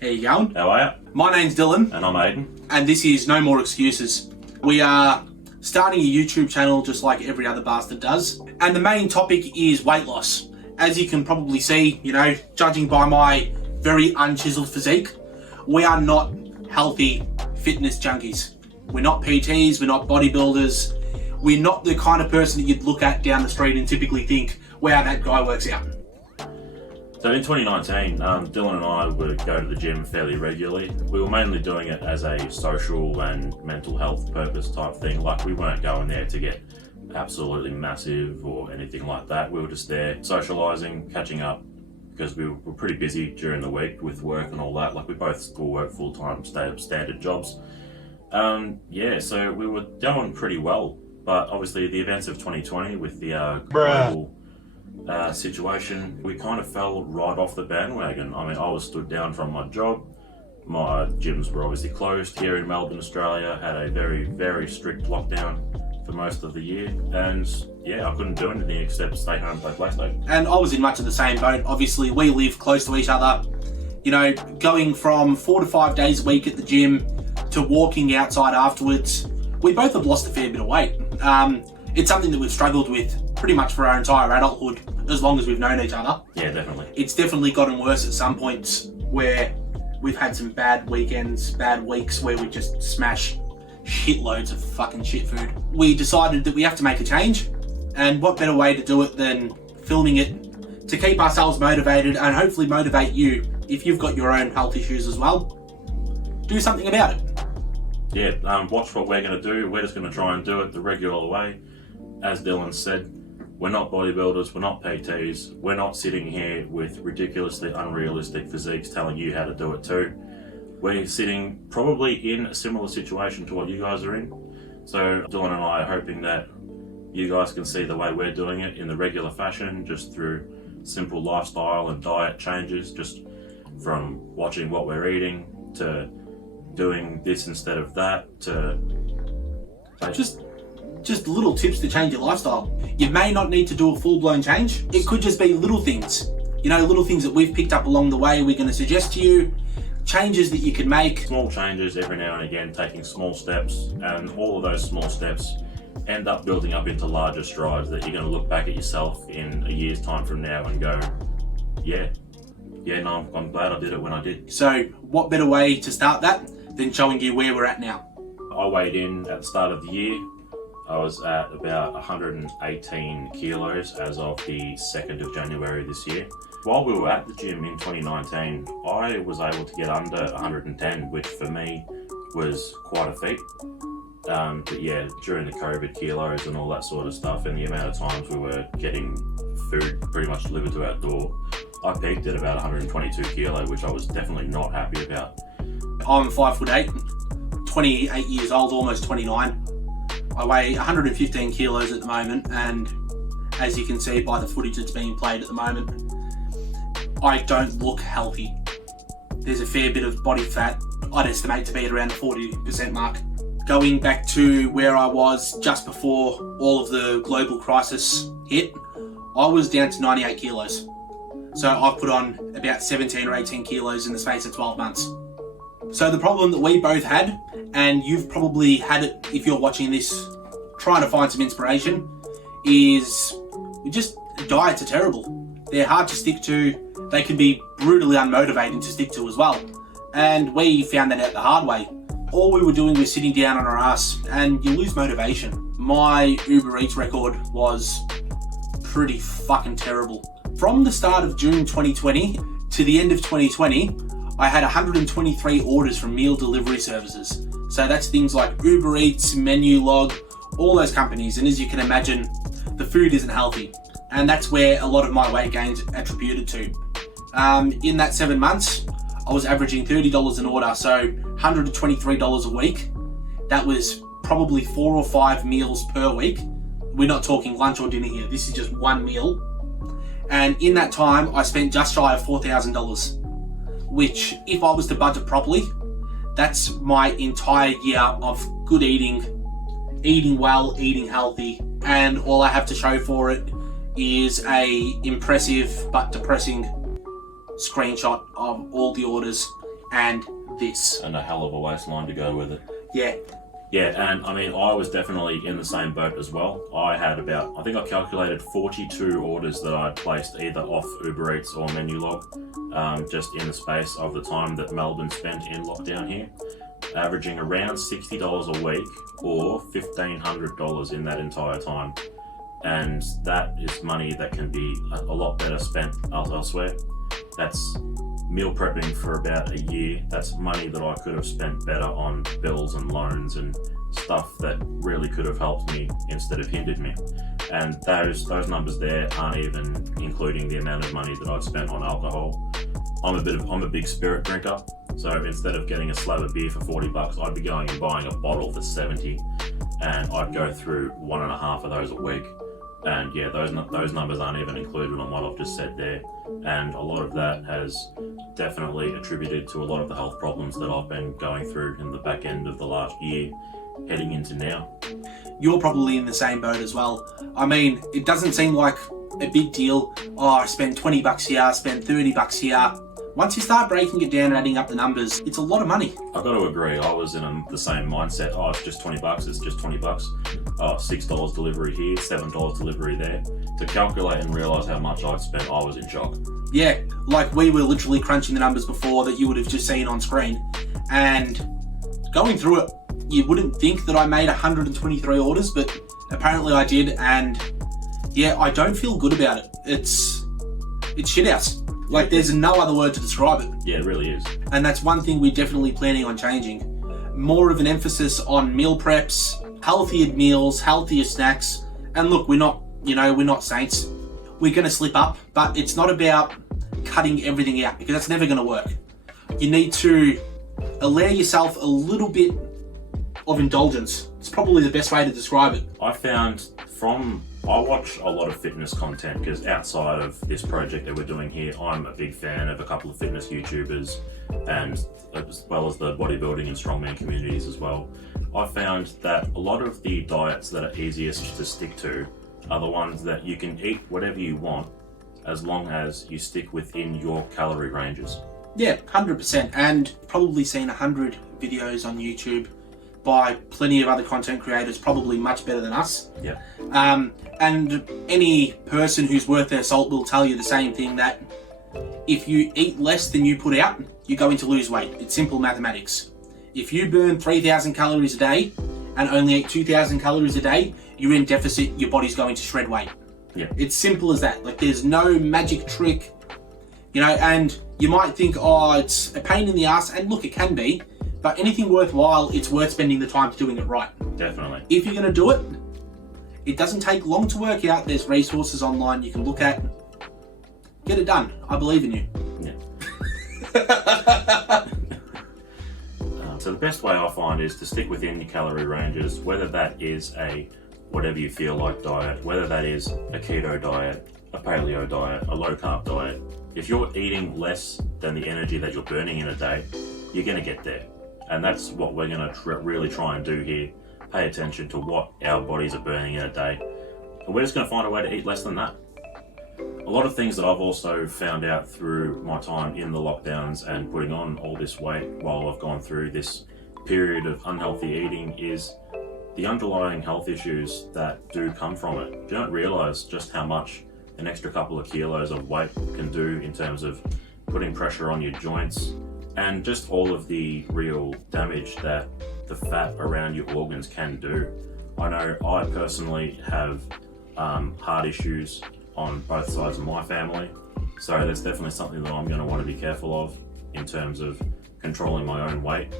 How you going? How are you? My name's Dylan. And I'm Aiden. And this is No More Excuses. We are starting a YouTube channel just like every other bastard does. And the main topic is weight loss. As you can probably see, judging by my very unchiseled physique, we are not healthy fitness junkies. We're not PTs, we're not bodybuilders. We're not the kind of person that you'd look at down the street and typically think, wow, that guy works out. So in 2019, Dylan and I would go to the gym fairly regularly. We were mainly doing it as a social and mental health purpose type thing. Like, we weren't going there to get absolutely massive or anything like that. We were just there socialising, catching up, because we were pretty busy during the week with work and all that. Like, we both still work full-time, standard jobs. So we were doing pretty well. But obviously the events of 2020 with the global situation, we kind of fell right off the bandwagon. I mean, I was stood down from my job. My gyms were obviously closed here in Melbourne, Australia. Had a very, very strict lockdown for most of the year. And yeah, I couldn't do anything except stay home and play PlayStation. And I was in much of the same boat. Obviously, we live close to each other. Going from 4 to 5 days a week at the gym to walking outside afterwards, we both have lost a fair bit of weight. It's something that we've struggled with pretty much for our entire adulthood, as long as we've known each other. Yeah, definitely. It's definitely gotten worse at some points where we've had some bad weekends, bad weeks where we just smash shitloads of fucking shit food. We decided that we have to make a change, and what better way to do it than filming it to keep ourselves motivated and hopefully motivate you if you've got your own health issues as well. Do something about it. Yeah, watch what we're going to do. We're just going to try and do it the regular way. As Dylan said, we're not bodybuilders, we're not PTs, we're not sitting here with ridiculously unrealistic physiques telling you how to do it too. We're sitting probably in a similar situation to what you guys are in. So Dylan and I are hoping that you guys can see the way we're doing it in the regular fashion, just through simple lifestyle and diet changes, just from watching what we're eating to doing this instead of that, to just little tips to change your lifestyle. You may not need to do a full-blown change. It could just be little things. Little things that we've picked up along the way we're going to suggest to you, changes that you can make. Small changes every now and again, taking small steps, and all of those small steps end up building up into larger strides that you're going to look back at yourself in a year's time from now and go, I'm glad I did it when I did. So what better way to start that than showing you where we're at now? I weighed in at the start of the year. I was at about 118 kilos as of the 2nd of January this year. While we were at the gym in 2019, I was able to get under 110, which for me was quite a feat. But yeah, during the COVID kilos and all that sort of stuff, and the amount of times we were getting food pretty much delivered to our door, I peaked at about 122 kilo, which I was definitely not happy about. I'm 5'8", 28 years old, almost 29. I weigh 115 kilos at the moment, and as you can see by the footage that's being played at the moment, I don't look healthy. There's a fair bit of body fat. I'd estimate to be at around the 40% mark. Going back to where I was just before all of the global crisis hit, I was down to 98 kilos. So I've put on about 17 or 18 kilos in the space of 12 months. So the problem that we both had, and you've probably had it if you're watching this trying to find some inspiration, is diets are terrible. They're hard to stick to. They can be brutally unmotivating to stick to as well. And we found that out the hard way. All we were doing was sitting down on our ass, and you lose motivation. My Uber Eats record was pretty fucking terrible. From the start of June 2020 to the end of 2020, I had 123 orders from meal delivery services. So that's things like Uber Eats, Menulog, all those companies. And as you can imagine, the food isn't healthy. And that's where a lot of my weight gain's attributed to. In that 7 months, I was averaging $30 an order, so $123 a week. That was probably 4 or 5 meals per week. We're not talking lunch or dinner here. This is just one meal. And in that time, I spent just shy of $4,000. Which, if I was to budget properly, that's my entire year of good eating well, eating healthy, and all I have to show for it is a impressive but depressing screenshot of all the orders and this. And a hell of a waistline to go with it. Yeah. Yeah, and I mean, I was definitely in the same boat as well. I had I think I calculated 42 orders that I'd placed either off Uber Eats or Menulog, just in the space of the time that Melbourne spent in lockdown here, averaging around $60 a week or $1,500 in that entire time. And that is money that can be a lot better spent elsewhere. That's meal prepping for about a year. That's money that I could have spent better on bills and loans and stuff that really could have helped me instead of hindered me. And those numbers there aren't even including the amount of money that I've spent on alcohol. I'm a big spirit drinker, so instead of getting a slab of beer for $40, I'd be going and buying a bottle for $70, and I'd go through 1.5 of those a week. And yeah, those numbers aren't even included on what I've just said there. And a lot of that has definitely attributed to a lot of the health problems that I've been going through in the back end of the last year, heading into now. You're probably in the same boat as well. I mean, it doesn't seem like a big deal. Oh, I spent $20 here, I spent $30 here. Once you start breaking it down and adding up the numbers, it's a lot of money. I've got to agree. I was in the same mindset. Oh, it's just $20. It's just $20. Oh, $6 delivery here, $7 delivery there. To calculate and realise how much I'd spent, I was in shock. Yeah, like we were literally crunching the numbers before that you would have just seen on screen. And going through it, you wouldn't think that I made 123 orders, but apparently I did. And yeah, I don't feel good about it. It's shithouse. Like, there's no other word to describe it. Yeah, it really is. And that's one thing we're definitely planning on changing. More of an emphasis on meal preps, healthier meals, healthier snacks. And look, we're not saints. We're going to slip up, but it's not about cutting everything out, because that's never going to work. You need to allow yourself a little bit of indulgence. It's probably the best way to describe it. I watch a lot of fitness content because outside of this project that we're doing here, I'm a big fan of a couple of fitness YouTubers, and as well as the bodybuilding and strongman communities as well. I found that a lot of the diets that are easiest to stick to are the ones that you can eat whatever you want as long as you stick within your calorie ranges. Yeah, 100%. And probably seen 100 videos on YouTube by plenty of other content creators, probably much better than us. Yeah. And any person who's worth their salt will tell you the same thing, that if you eat less than you put out, you're going to lose weight. It's simple mathematics. If you burn 3,000 calories a day and only eat 2,000 calories a day, you're in deficit, your body's going to shred weight. Yeah. It's simple as that. Like, there's no magic trick, and you might think, oh, it's a pain in the ass, and look, it can be, but anything worthwhile, it's worth spending the time doing it right. Definitely. If you're going to do it, it doesn't take long to work out. There's resources online you can look at. Get it done. I believe in you. Yeah. So the best way I find is to stick within your calorie ranges, whether that is a whatever you feel like diet, whether that is a keto diet, a paleo diet, a low carb diet. If you're eating less than the energy that you're burning in a day, you're going to get there. And that's what we're going to really try and do here. Pay attention to what our bodies are burning in a day. And we're just going to find a way to eat less than that. A lot of things that I've also found out through my time in the lockdowns and putting on all this weight while I've gone through this period of unhealthy eating is the underlying health issues that do come from it. You don't realise just how much an extra couple of kilos of weight can do in terms of putting pressure on your joints and just all of the real damage that the fat around your organs can do. I know I personally have heart issues on both sides of my family, so that's definitely something that I'm going to want to be careful of in terms of controlling my own weight.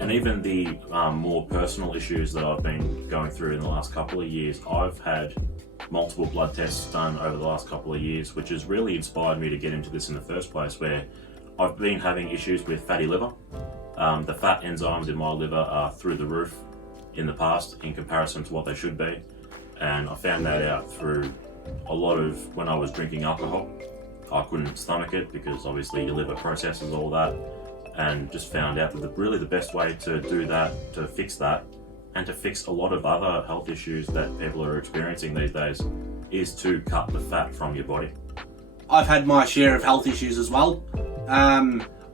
And even the more personal issues that I've been going through in the last couple of years, I've had multiple blood tests done over the last couple of years, which has really inspired me to get into this in the first place, where I've been having issues with fatty liver. The fat enzymes in my liver are through the roof in the past in comparison to what they should be. And I found that out through a lot of when I was drinking alcohol. I couldn't stomach it because obviously your liver processes all that, and just found out that really the best way to do that, to fix that, and to fix a lot of other health issues that people are experiencing these days, is to cut the fat from your body. I've had my share of health issues as well.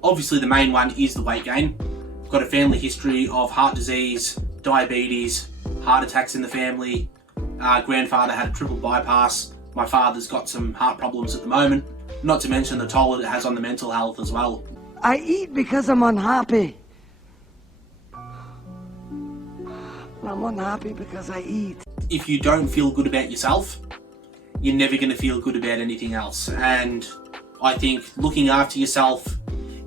Obviously the main one is the weight gain. I've got a family history of heart disease, diabetes, heart attacks in the family. Grandfather had a triple bypass. My father's got some heart problems at the moment. Not to mention the toll that it has on the mental health as well. I eat because I'm unhappy. I'm unhappy because I eat. If you don't feel good about yourself, you're never going to feel good about anything else. And I think looking after yourself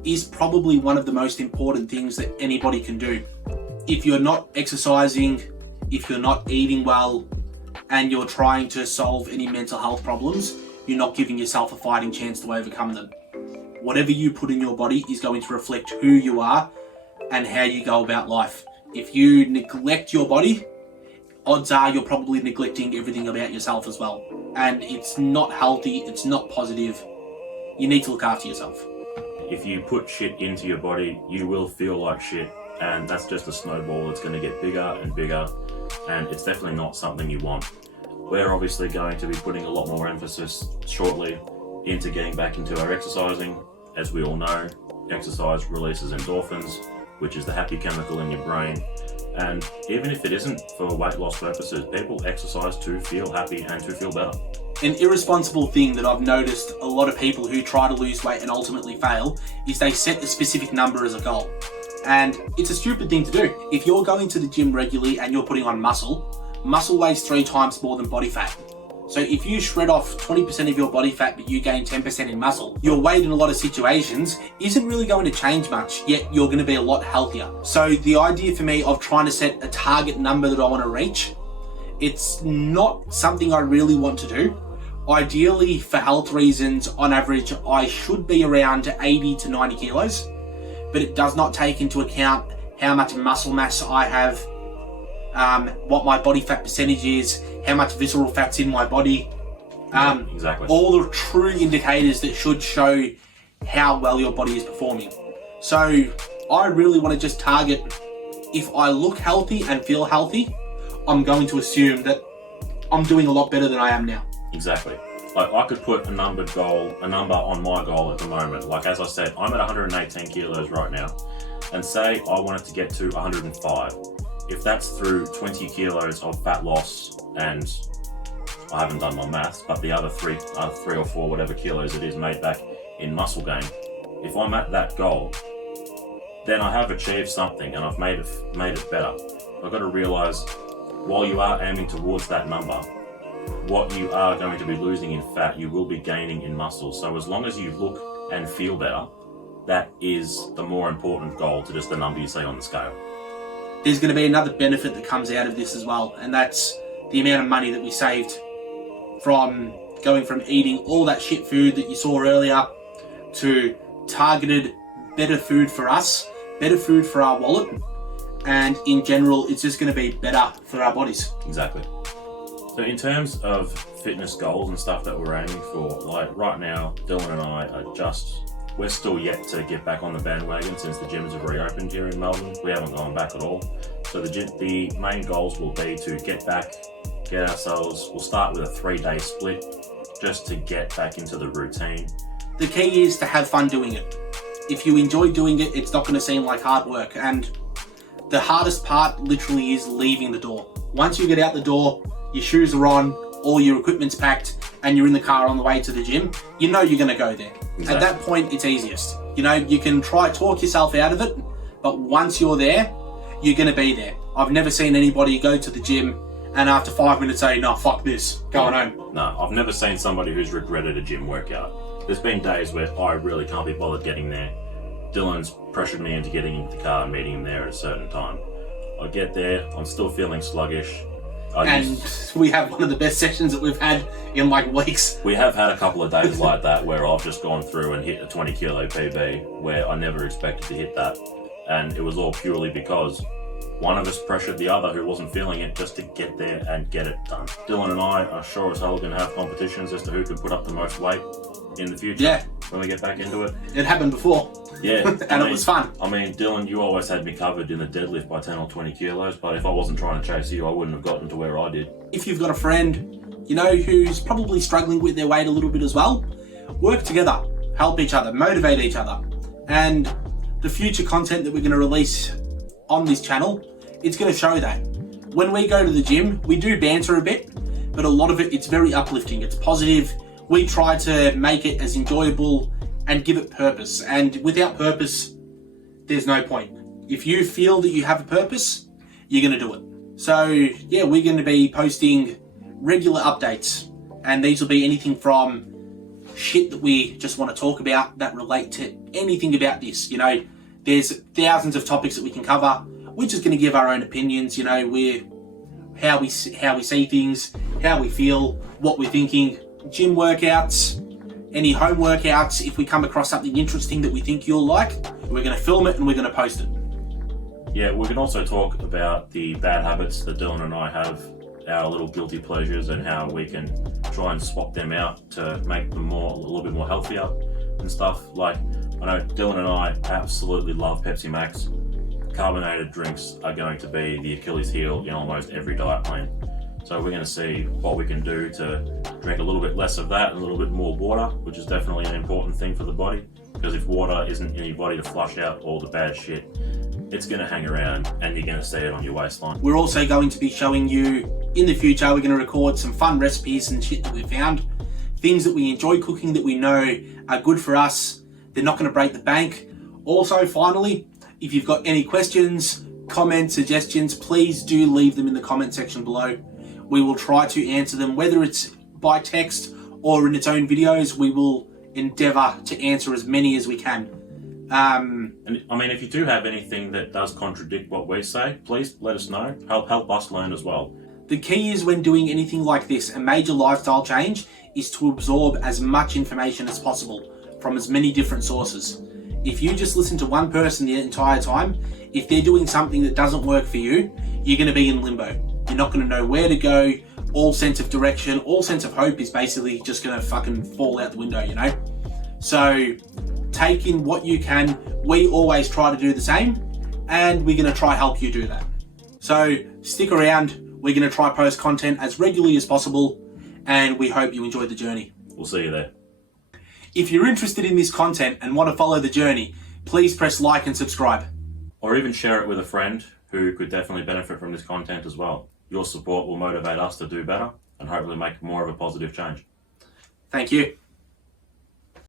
is probably one of the most important things that anybody can do. If you're not exercising, if you're not eating well, and you're trying to solve any mental health problems, you're not giving yourself a fighting chance to overcome them. Whatever you put in your body is going to reflect who you are and how you go about life. If you neglect your body, odds are you're probably neglecting everything about yourself as well. And it's not healthy, it's not positive. You need to look after yourself. If you put shit into your body, you will feel like shit, and that's just a snowball that's going to get bigger and bigger, and it's definitely not something you want. We're obviously going to be putting a lot more emphasis shortly into getting back into our exercising. As we all know, exercise releases endorphins, which is the happy chemical in your brain. And even if it isn't for weight loss purposes, people exercise to feel happy and to feel better. An irresponsible thing that I've noticed a lot of people who try to lose weight and ultimately fail is they set a specific number as a goal. And it's a stupid thing to do. If you're going to the gym regularly and you're putting on muscle weighs 3 times more than body fat. So if you shred off 20% of your body fat but you gain 10% in muscle, your weight in a lot of situations isn't really going to change much, yet you're going to be a lot healthier. So the idea for me of trying to set a target number that I want to reach, it's not something I really want to do. Ideally, for health reasons, on average, I should be around 80 to 90 kilos, but it does not take into account how much muscle mass I have, what my body fat percentage is, how much visceral fat's in my body. Exactly. All the true indicators that should show how well your body is performing. So I really want to just target, if I look healthy and feel healthy, I'm going to assume that I'm doing a lot better than I am now. Exactly. Like, I could put a number on my goal at the moment. Like, as I said, I'm at 118 kilos right now, and say I wanted to get to 105. If that's through 20 kilos of fat loss, and I haven't done my maths, but the other three or four, whatever kilos it is, made back in muscle gain, if I'm at that goal, then I have achieved something and I've made it better. I've got to realize, while you are aiming towards that number, what you are going to be losing in fat, you will be gaining in muscle. So as long as you look and feel better, that is the more important goal to just the number you say on the scale. There's going to be another benefit that comes out of this as well, and that's the amount of money that we saved from going from eating all that shit food that you saw earlier to targeted better food for us, better food for our wallet, and in general it's just going to be better for our bodies. Exactly. So in terms of fitness goals and stuff that we're aiming for, like right now, Dylan and I we're still yet to get back on the bandwagon since the gyms have reopened here in Melbourne. We haven't gone back at all. So the main goals will be to we'll start with a 3-day split just to get back into the routine. The key is to have fun doing it. If you enjoy doing it, it's not going to seem like hard work, and the hardest part literally is leaving the door. Once you get out the door, your shoes are on, all your equipment's packed, and you're in the car on the way to the gym, you know you're going to go there. Exactly. At that point, it's easiest. You know, you can talk yourself out of it, but once you're there, you're going to be there. I've never seen anybody go to the gym and after 5 minutes say, no, fuck this, going home. No, I've never seen somebody who's regretted a gym workout. There's been days where I really can't be bothered getting there. Dylan's pressured me into getting into the car and meeting him there at a certain time. I get there, I'm still feeling sluggish. We have one of the best sessions that we've had in like weeks. We have had a couple of days like that where I've just gone through and hit a 20 kilo PB where I never expected to hit that. And it was all purely because one of us pressured the other who wasn't feeling it just to get there and get it done. Dylan and I are sure as hell going to have competitions as to who could put up the most weight in the future. Yeah. When we get back into it. It happened before. Yeah. It was fun. I mean, Dylan, you always had me covered in the deadlift by 10 or 20 kilos, but if I wasn't trying to chase you, I wouldn't have gotten to where I did. If you've got a friend, you know, who's probably struggling with their weight a little bit as well, work together, help each other, motivate each other. And the future content that we're going to release on this channel, it's going to show that. When we go to the gym, we do banter a bit, but a lot of it's very uplifting. It's positive. We try to make it as enjoyable and give it purpose. And without purpose, there's no point. If you feel that you have a purpose, you're going to do it. So yeah, we're going to be posting regular updates, and these will be anything from shit that we just want to talk about that relate to anything about this. You know, there's thousands of topics that we can cover. We're just going to give our own opinions. You know, how we see things, how we feel, what we're thinking, gym workouts, any home workouts. If we come across something interesting that we think you'll like, we're going to film it and we're going to post it. Yeah, we can also talk about the bad habits that Dylan and I have, our little guilty pleasures, and how we can try and swap them out to make them a little bit more healthier and stuff. Like, I know Dylan and I absolutely love Pepsi Max. Carbonated drinks are going to be the Achilles heel in almost every diet plan. So we're going to see what we can do to drink a little bit less of that and a little bit more water, which is definitely an important thing for the body. Because if water isn't in your body to flush out all the bad shit, it's going to hang around and you're going to see it on your waistline. We're also going to be showing you, in the future, we're going to record some fun recipes and shit that we found. Things that we enjoy cooking that we know are good for us. They're not going to break the bank. Also, finally, if you've got any questions, comments, suggestions, please do leave them in the comment section below. We will try to answer them, whether it's by text or in its own videos. We will endeavour to answer as many as we can. And I mean, if you do have anything that does contradict what we say, please let us know. Help us learn as well. The key is, when doing anything like this, a major lifestyle change, is to absorb as much information as possible from as many different sources. If you just listen to one person the entire time, if they're doing something that doesn't work for you, you're going to be in limbo. You're not going to know where to go. All sense of direction, all sense of hope is basically just going to fucking fall out the window, you know? So take in what you can. We always try to do the same, and we're going to try help you do that. So stick around. We're going to try post content as regularly as possible, and we hope you enjoyed the journey. We'll see you there. If you're interested in this content and want to follow the journey, please press like and subscribe. Or even share it with a friend who could definitely benefit from this content as well. Your support will motivate us to do better and hopefully make more of a positive change. Thank you.